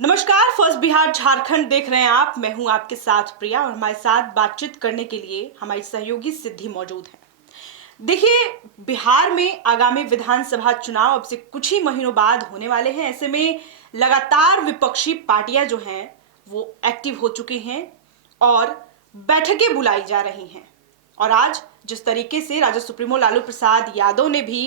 नमस्कार। फर्स्ट बिहार झारखंड देख रहे हैं आप। मैं हूं आपके साथ प्रिया और हमारे साथ बातचीत करने के लिए हमारी सहयोगी सिद्धि मौजूद है। देखिए, बिहार में आगामी विधानसभा चुनाव अब से कुछ ही महीनों बाद होने वाले हैं। ऐसे में लगातार विपक्षी पार्टियां जो हैं वो एक्टिव हो चुकी हैं और बैठकें बुलाई जा रही हैं। और आज जिस तरीके से राज्य सुप्रीमो लालू प्रसाद यादव ने भी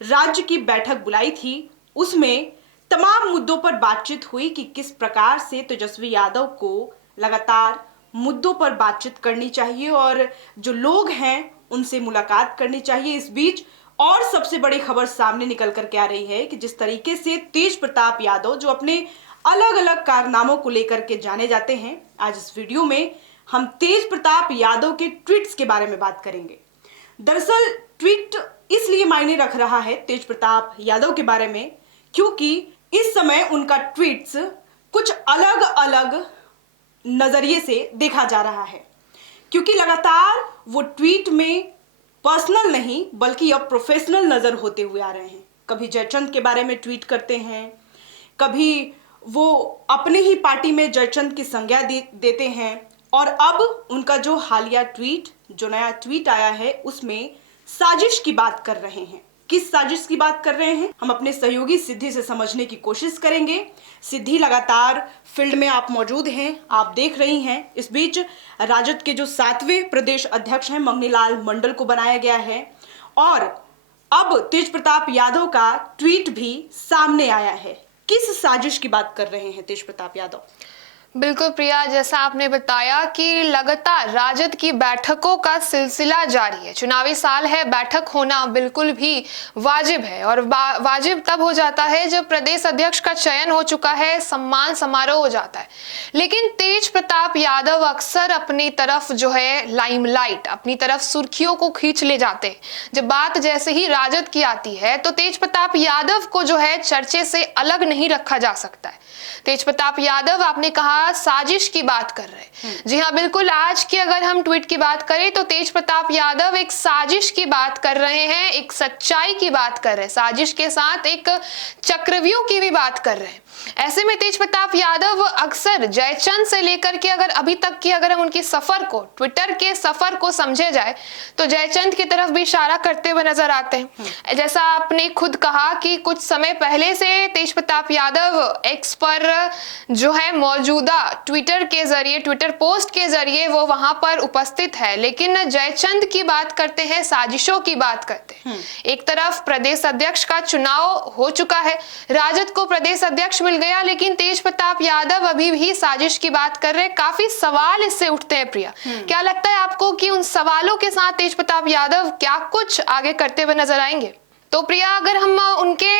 राज्य की बैठक बुलाई थी, उसमें तमाम मुद्दों पर बातचीत हुई कि किस प्रकार से तेजस्वी यादव को लगातार मुद्दों पर बातचीत करनी चाहिए और जो लोग हैं उनसे मुलाकात करनी चाहिए। इस बीच और सबसे बड़ी खबर सामने निकल कर के आ रही है कि जिस तरीके से तेज प्रताप यादव जो अपने अलग अलग कारनामों को लेकर के जाने जाते हैं, आज इस वीडियो में हम तेज प्रताप यादव के ट्वीट्स के बारे में बात करेंगे। दरअसल ट्वीट इसलिए मायने रख रहा है तेज प्रताप यादव के बारे में क्योंकि इस समय उनका ट्वीट्स कुछ अलग अलग नजरिए से देखा जा रहा है, क्योंकि लगातार वो ट्वीट में पर्सनल नहीं बल्कि अब प्रोफेशनल नजर होते हुए आ रहे हैं। कभी जयचंद के बारे में ट्वीट करते हैं, कभी वो अपने ही पार्टी में जयचंद की संज्ञा देते हैं और अब उनका जो हालिया ट्वीट, जो नया ट्वीट आया है, उसमें साजिश की बात कर रहे हैं। किस साजिश की बात कर रहे हैं, हम अपने सहयोगी सिद्धि से समझने की कोशिश करेंगे। सिद्धि, लगातार फील्ड में आप मौजूद हैं, आप देख रही हैं। इस बीच राजद के जो 7वें प्रदेश अध्यक्ष हैं मंगनीलाल मंडल को बनाया गया है और अब तेज प्रताप यादव का ट्वीट भी सामने आया है। किस साजिश की बात कर रहे हैं तेज प्रताप यादव? बिल्कुल प्रिया, जैसा आपने बताया कि लगातार राजद की बैठकों का सिलसिला जारी है। चुनावी साल है, बैठक होना बिल्कुल भी वाजिब है और वाजिब तब हो जाता है जब प्रदेश अध्यक्ष का चयन हो चुका है, सम्मान समारोह हो जाता है। लेकिन तेज प्रताप यादव अक्सर अपनी तरफ जो है लाइमलाइट, अपनी तरफ सुर्खियों को खींच ले जाते हैं। जब बात जैसे ही राजद की आती है तो तेज प्रताप यादव को जो है चर्चे से अलग नहीं रखा जा सकता है। तेज प्रताप यादव, आपने कहा साजिश की बात कर रहे हैं। जी हाँ, बिल्कुल। आज की अगर हम ट्वीट की बात करें तो तेज प्रताप यादव एक साजिश की बात कर रहे हैं, एक सच्चाई की बात कर रहे हैं, साजिश के साथ एक चक्रव्यूह की भी बात कर रहे हैं। ऐसे में तेज प्रताप यादव अक्सर जयचंद से लेकर के अगर अभी तक की अगर हम उनकी सफर को, ट्विटर के सफर को समझे जाए तो जयचंद की तरफ भी इशारा करते हुए नजर आते हैं। जैसा आपने खुद कहा कि कुछ समय पहले से तेज प्रताप यादव एक्स पर जो है मौजूदा ट्विटर के जरिए, ट्विटर पोस्ट के जरिए वो वहां पर उपस्थित है। लेकिन जयचंद की बात करते हैं, साजिशों की बात करते हैं। एक तरफ प्रदेश अध्यक्ष का चुनाव हो चुका है, राजद को प्रदेश अध्यक्ष मिल गया, लेकिन तेज प्रताप यादव अभी भी साजिश की बात कर रहे हैं। काफी सवाल इससे उठते हैं प्रिया। क्या लगता है आपको कि उन सवालों के साथ तेज प्रताप यादव क्या कुछ आगे करते हुए नजर आएंगे? तो प्रिया, अगर हम उनके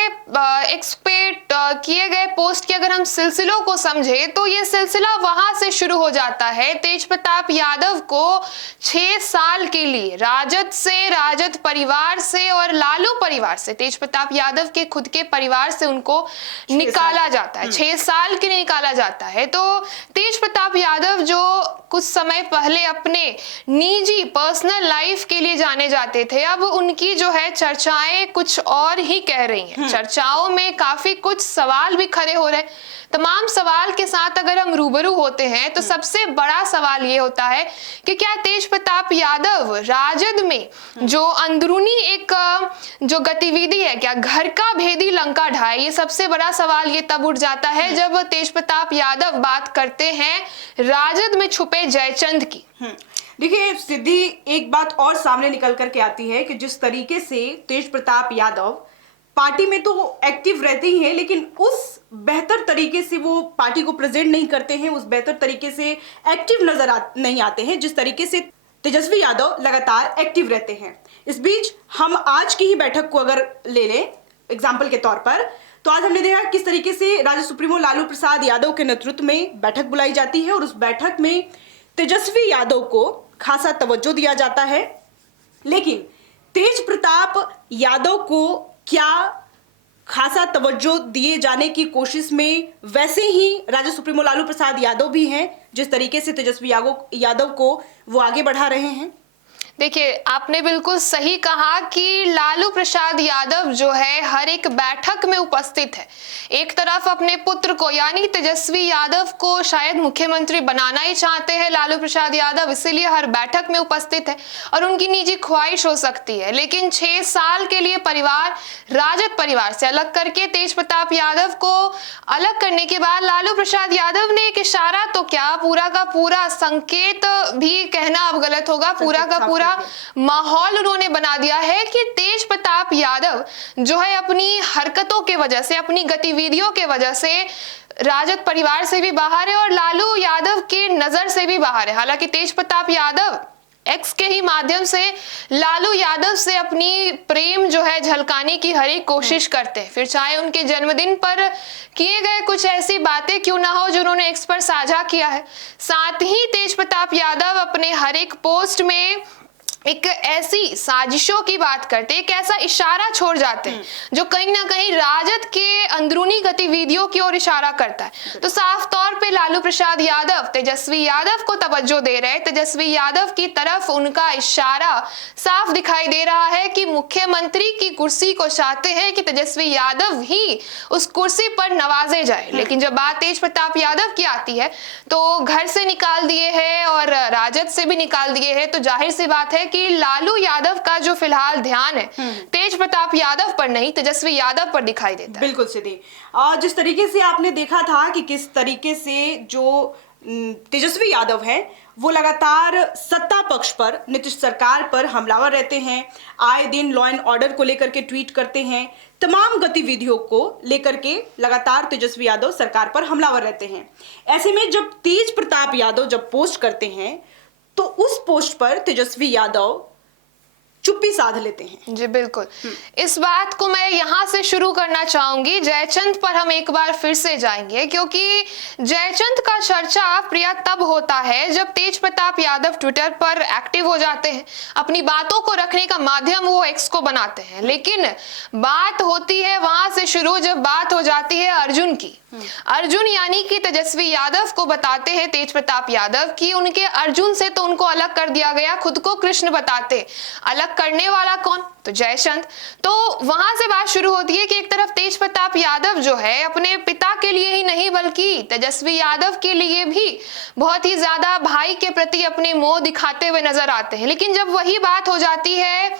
एक्स पे किए गए पोस्ट के अगर हम सिलसिलों को समझे तो ये सिलसिला वहां से शुरू हो जाता है। तेज प्रताप यादव को 6 साल के लिए राजद से, राजद परिवार से और लालू परिवार से, तेज प्रताप यादव के खुद के परिवार से उनको निकाला जाता है। 6 साल के लिए निकाला जाता है। तो तेज प्रताप यादव जो कुछ समय पहले अपने निजी पर्सनल लाइफ के लिए जाने जाते थे, अब उनकी जो है चर्चाएं कुछ और ही कह रही हैं। चर्चाओं में काफी कुछ सवाल भी खड़े हो रहे हैं। तमाम सवाल के साथ अगर हम रूबरू होते हैं तो सबसे बड़ा सवाल ये होता है कि क्या तेज प्रताप यादव राजद में जो अंदरूनी एक जो गतिविधि है, क्या घर का भेदी लंका ढाए? ये सबसे बड़ा सवाल ये तब उठ जाता है जब तेज प्रताप यादव बात करते हैं राजद में छुपे जयचंद की। देखिए सिद्धि, एक बात और सामने निकल करके आती है कि जिस तरीके से तेज प्रताप यादव पार्टी में तो एक्टिव रहते ही हैं, लेकिन उस बेहतर तरीके से वो पार्टी को प्रेजेंट नहीं करते हैं, उस बेहतर तरीके से एक्टिव नहीं आते हैं जिस तरीके से तेजस्वी यादव लगातार एक्टिव रहते हैं। इस बीच हम आज की ही बैठक को अगर ले लें एग्जाम्पल के तौर पर, तो आज हमने देखा किस तरीके से राज्य सुप्रीमो लालू प्रसाद यादव के नेतृत्व में बैठक बुलाई जाती है और उस बैठक में तेजस्वी यादव को खासा तवज्जो दिया जाता है। लेकिन तेज प्रताप यादव को क्या खासा तवज्जो दिए जाने की कोशिश में वैसे ही राज्य सुप्रीमो लालू प्रसाद यादव भी हैं जिस तरीके से तेजस्वी यादव को वो आगे बढ़ा रहे हैं? देखिए, आपने बिल्कुल सही कहा कि लालू प्रसाद यादव जो है हर एक बैठक में उपस्थित है। एक तरफ अपने पुत्र को यानी तेजस्वी यादव को शायद मुख्यमंत्री बनाना ही चाहते हैं लालू प्रसाद यादव, इसीलिए हर बैठक में उपस्थित है और उनकी निजी ख्वाहिश हो सकती है। लेकिन 6 साल के लिए राजद परिवार से अलग करके तेज प्रताप यादव को अलग करने के बाद लालू प्रसाद यादव ने एक इशारा तो क्या, पूरा का पूरा संकेत भी कहना अब गलत होगा, पूरा का पूरा माहौल उन्होंने बना दिया है कि तेज प्रताप यादव जो है अपनी हरकतों के वजह से, अपनी गतिविधियों के वजह से राजद परिवार से भी बाहर है और लालू यादव की नजर से भी बाहर है। हालांकि तेज प्रताप यादव एक्स के ही माध्यम से लालू यादव से अपनी प्रेम जो है झलकाने की हर एक कोशिश करते हैं, फिर चाहे उनके जन्मदिन पर किए गए कुछ ऐसी बातें क्यों ना हो जो उन्होंने एक्स पर साझा किया है। साथ ही तेज प्रताप यादव अपने हर एक पोस्ट में एक ऐसी साजिशों की बात करते, एक ऐसा इशारा छोड़ जाते हैं जो कहीं ना कहीं राजद के अंदरूनी गतिविधियों की ओर इशारा करता है। तो साफ तौर पे लालू प्रसाद यादव तेजस्वी यादव को तवज्जो दे रहे हैं, तेजस्वी यादव की तरफ उनका इशारा साफ दिखाई दे रहा है कि मुख्यमंत्री की कुर्सी को चाहते हैं कि तेजस्वी यादव ही उस कुर्सी पर नवाजे जाए। लेकिन जब बात तेज प्रताप यादव की आती है तो घर से निकाल दिए हैं और राजद से भी निकाल दिए हैं, तो जाहिर सी बात है कि लालू यादव का जो फिलहाल ध्यान है तेज प्रताप यादव पर नहीं, तेजस्वी यादव पर दिखाई देता है। बिल्कुल सिद्धि, और जिस तरीके से आपने देखा था कि किस तरीके से जो तेजस्वी यादव है वो लगातार सत्ता पक्ष पर, नीतीश सरकार पर हमलावर रहते हैं, आए दिन लॉ एंड ऑर्डर को लेकर के ट्वीट करते हैं, तमाम गतिविधियों को लेकर के लगातार तेजस्वी यादव सरकार पर हमलावर रहते हैं। ऐसे में जब तेज प्रताप यादव जब पोस्ट करते हैं तो उस पोस्ट पर तेजस्वी यादव चुप्पी साध लेते हैं। जी बिल्कुल, इस बात को मैं यहाँ से शुरू करना चाहूंगी। जयचंद पर हम एक बार फिर से जाएंगे क्योंकि जयचंद का चर्चा प्रिया तब होता है जब तेज प्रताप यादव ट्विटर पर एक्टिव हो जाते हैं, अपनी बातों को रखने का माध्यम वो एक्स को बनाते हैं। लेकिन बात होती है वहां से शुरू जब बात हो जाती है अर्जुन की। अर्जुन यानी कि तेजस्वी यादव को बताते हैं तेज प्रताप यादव कि उनके अर्जुन से तो उनको अलग कर दिया गया, खुद को कृष्ण बताते, अलग करने वाला कौन? तो जयचंद। तो वहां से बात शुरू होती है कि एक तरफ तेज प्रताप यादव जो है अपने पिता के लिए ही नहीं बल्कि तेजस्वी यादव के लिए भी बहुत ही ज्यादा भाई के प्रति अपने मोह दिखाते हुए नजर आते हैं। लेकिन जब वही बात हो जाती है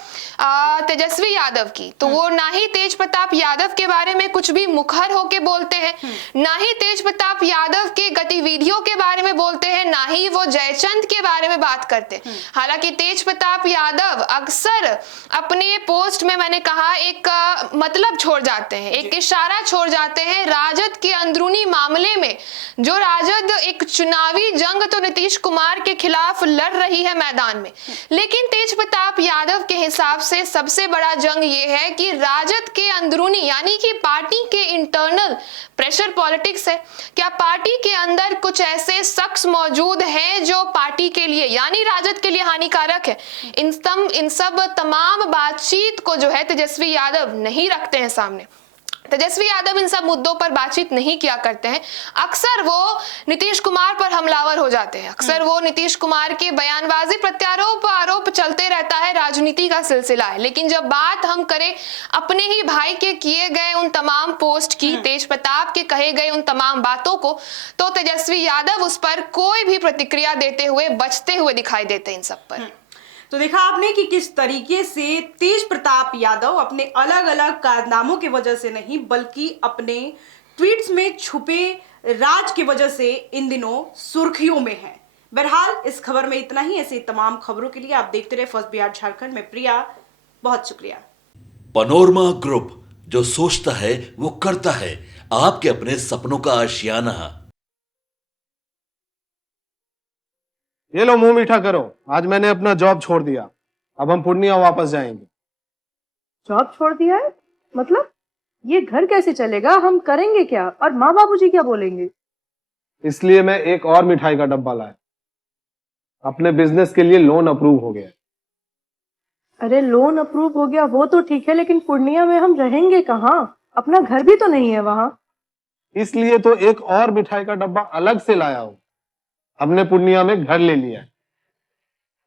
तेजस्वी यादव की, तो वो ना ही तेज प्रताप यादव के बारे में कुछ भी मुखर होके बोलते हैं, ना ही तेज प्रताप यादव के गतिविधियों के बारे में बोलते हैं, ना ही वो जयचंद के बारे में बात करते। हालांकि तेज प्रताप यादव अक्सर अपने पोस्ट में, मैंने कहा, एक मतलब छोड़ जाते हैं, एक इशारा छोड़ जाते हैं राजद के अंदरूनी मामले में। जो राजद एक चुनावी जंग तो नीतीश कुमार के खिलाफ लड़ रही है मैदान में, लेकिन तेज प्रताप यादव के हिसाब से सबसे बड़ा जंग ये है कि राजद के अंदरूनी यानी कि पार्टी के इंटरनल प्रेशर पॉलिटिक्स है। क्या पार्टी के अंदर कुछ ऐसे शख्स मौजूद हैं जो पार्टी के लिए यानी राजद के लिए हानिकारक है? इन सब तमाम बातचीत को जो है तेजस्वी यादव नहीं रखते हैं सामने। तेजस्वी यादव इन सब मुद्दों पर बातचीत नहीं किया करते हैं। अक्सर वो नीतीश कुमार पर हमलावर हो जाते हैं, अक्सर वो नीतीश कुमार की बयानबाजी, प्रत्यारोप आरोप चलते रहता है, राजनीति का सिलसिला है। लेकिन जब बात हम करें अपने ही भाई के किए गए उन तमाम पोस्ट की, तेज प्रताप के कहे गए उन तमाम बातों को, तो तेजस्वी यादव उस पर कोई भी प्रतिक्रिया देते हुए बचते हुए दिखाई देते हैं इन सब पर। तो देखा आपने कि किस तरीके से तेज प्रताप यादव अपने अलग अलग कारनामों की वजह से नहीं बल्कि अपने ट्वीट्स में छुपे राज की वजह से इन दिनों सुर्खियों में हैं। बहरहाल इस खबर में इतना ही। ऐसी तमाम खबरों के लिए आप देखते रहे फर्स्ट बिहार झारखंड में प्रिया। बहुत शुक्रिया। पनोरमा ग्रुप, जो सोचता है वो करता है, आपके अपने सपनों का आशियाना। ये लो, मुंह मीठा करो। आज मैंने अपना जॉब छोड़ दिया, अब हम पूर्णिया वापस जाएंगे। जॉब छोड़ दिया है? मतलब ये घर कैसे चलेगा? हम करेंगे क्या? और माँ बाबूजी क्या बोलेंगे? इसलिए मैं एक और मिठाई का डब्बा लाया। अपने बिजनेस के लिए लोन अप्रूव हो गया। अरे लोन अप्रूव हो गया वो तो ठीक है, लेकिन पूर्णिया में हम रहेंगे कहाँ? अपना घर भी तो नहीं है वहां। इसलिए तो एक और मिठाई का डब्बा अलग से लाया हूं। हमने पूर्णिया में घर ले लिया है।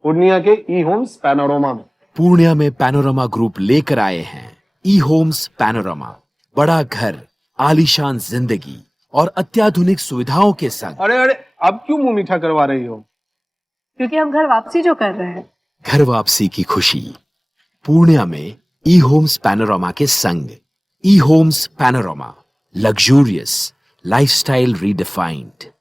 पूर्णिया के ई होम्स पैनोरमा में। पूर्णिया में पैनोरमा ग्रुप लेकर आए हैं ई होम्स पैनोरमा। बड़ा घर, आलीशान जिंदगी और अत्याधुनिक सुविधाओं के संग। अरे अरे, अब क्यों मुंह मीठा करवा रही हो? क्योंकि हम घर वापसी जो कर रहे हैं। घर वापसी की खुशी पूर्णिया में ई होम्स पैनोरमा के संग। E homes panorama, luxurious lifestyle redefined.